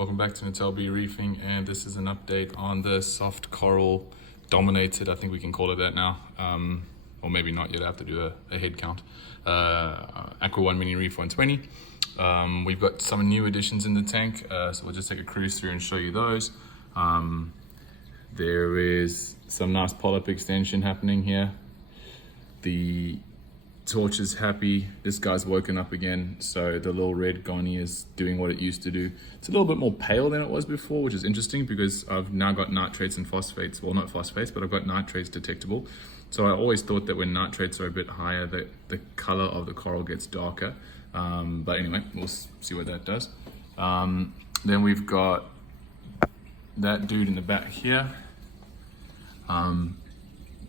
Welcome back to Natal Bee Reefing, and this is an update on the soft coral dominated, I think we can call it that now, or maybe not yet, I have to do a head count, Aqua 1 Mini Reef 120. We've got some new additions in the tank, so we'll just take a cruise through and show you those. There is some nice polyp extension happening here. The torch is happy. This guy's woken up again, so the little red goni is doing what it used to do. It's a little bit more pale than it was before, which is interesting because I've now got nitrates and phosphates. Well, not phosphates, but I've got nitrates detectable. So I always thought that when nitrates are a bit higher, that the color of the coral gets darker. But anyway, we'll see what that does. Then we've got that dude in the back here.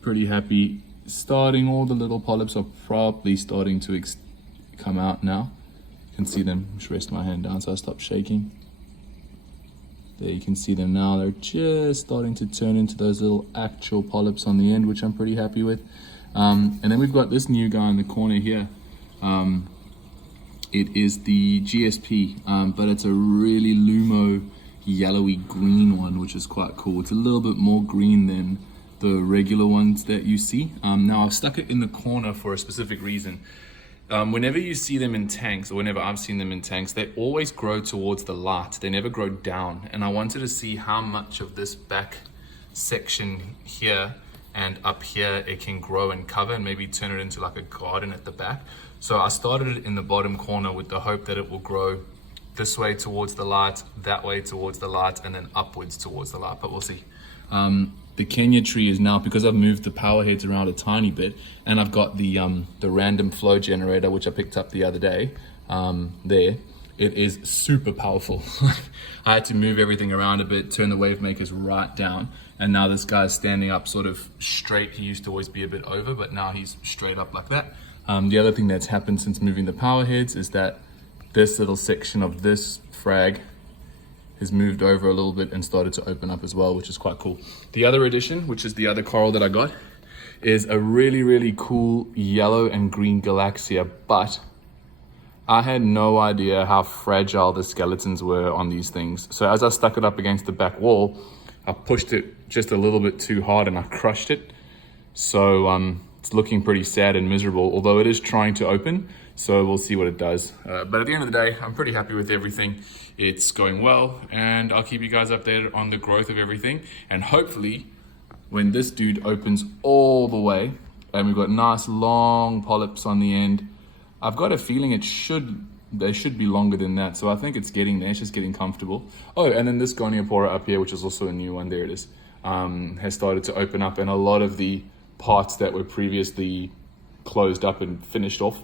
Pretty happy. All the little polyps are probably starting to come out now. You can see them. Just rest my hand down so I stop shaking. There you can see them now. They're just starting to turn into those little actual polyps on the end, which I'm pretty happy with. And then we've got this new guy in the corner here. It is the GSP, but it's a really lumo yellowy green one, which is quite cool. It's a little bit more green than the regular ones that you see. Now I've stuck it in the corner for a specific reason. Whenever you see them in tanks, or whenever I've seen them in tanks, they always grow towards the light. They never grow down. And I wanted to see how much of this back section here and up here it can grow and cover and maybe turn it into like a garden at the back. So I started it in the bottom corner with the hope that it will grow this way towards the light, that way towards the light, and then upwards towards the light, but we'll see. The Kenya tree is now, because I've moved the power heads around a tiny bit, and I've got the random flow generator, which I picked up the other day, there, it is super powerful. I had to move everything around a bit, turn the wave makers right down, and now this guy's standing up sort of straight. He used to always be a bit over, but now he's straight up like that. The other thing that's happened since moving the power heads is that this little section of this frag has moved over a little bit and started to open up as well, which is quite cool. The other addition, which is the other coral that I got, is a really, really cool yellow and green Galaxia, but I had no idea how fragile the skeletons were on these things. So as I stuck it up against the back wall, I pushed it just a little bit too hard and I crushed it. So it's looking pretty sad and miserable, although it is trying to open. So we'll see what it does. But at the end of the day, I'm pretty happy with everything. It's going well, and I'll keep you guys updated on the growth of everything. And hopefully, when this dude opens all the way, and we've got nice long polyps on the end, I've got a feeling they should be longer than that. So I think it's getting there, it's just getting comfortable. Oh, and then this Goniopora up here, which is also a new one, there it is, has started to open up, and a lot of the parts that were previously closed up and finished off,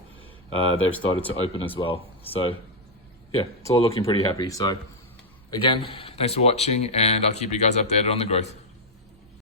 they've started to open as well. So yeah, it's all looking pretty happy. So again, thanks for watching, and I'll keep you guys updated on the growth.